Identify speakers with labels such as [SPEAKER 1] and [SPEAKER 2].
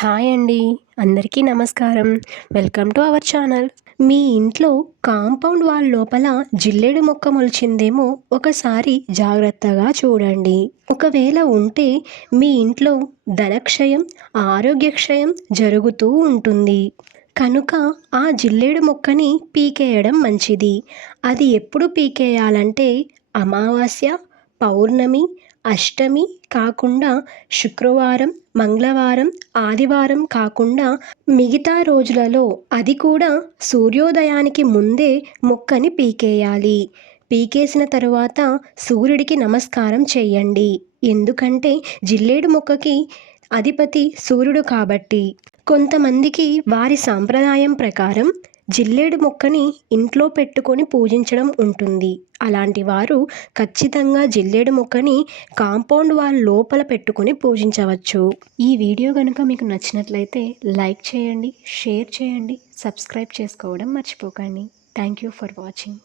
[SPEAKER 1] Hi అండి అందరికీ నమస్కారం. Welcome to our channel. మీ ఇంట్లో కాంపౌండ్ వాల్ లోపల జిల్లేడు మొక్క మొలిచిందేమో ఒకసారి జాగ్రత్తగా చూడండి. ఒకవేళ ఉంటే మీ ఇంట్లో ధనక్షయం ఆరోగ్యక్షయం జరుగుతూ ఉంటుంది. కనుక ఆ జిల్లేడు మొక్కని పీకేయడం మంచిది. అది ఎప్పుడు పీకేయాలంటే అమావాస్య పౌర్ణమి అష్టమి కాకుండా శుక్రవారం మంగళవారం ఆదివారం కాకుండా మిగతా రోజులలో అది కూడా సూర్యోదయానికి ముందే మొక్కని పీకేయాలి. పీకేసిన తరువాత సూర్యుడికి నమస్కారం చేయండి. ఎందుకంటే జిల్లేడు మొక్కకి అధిపతి సూర్యుడు కాబట్టి. కొంతమందికి వారి సాంప్రదాయం ప్రకారం జిల్లేడు మొక్కని ఇంట్లో పెట్టుకొని పూజించడం ఉంటుంది. అలాంటి వారు ఖచ్చితంగా జిల్లేడు మొక్కని కాంపౌండ్ వాల్ లోపల పెట్టుకొని పూజించవచ్చు. ఈ వీడియో కనుక మీకు నచ్చినట్లయితే లైక్ చేయండి షేర్ చేయండి సబ్స్క్రైబ్ చేసుకోవడం మర్చిపోకండి. Thank you for watching.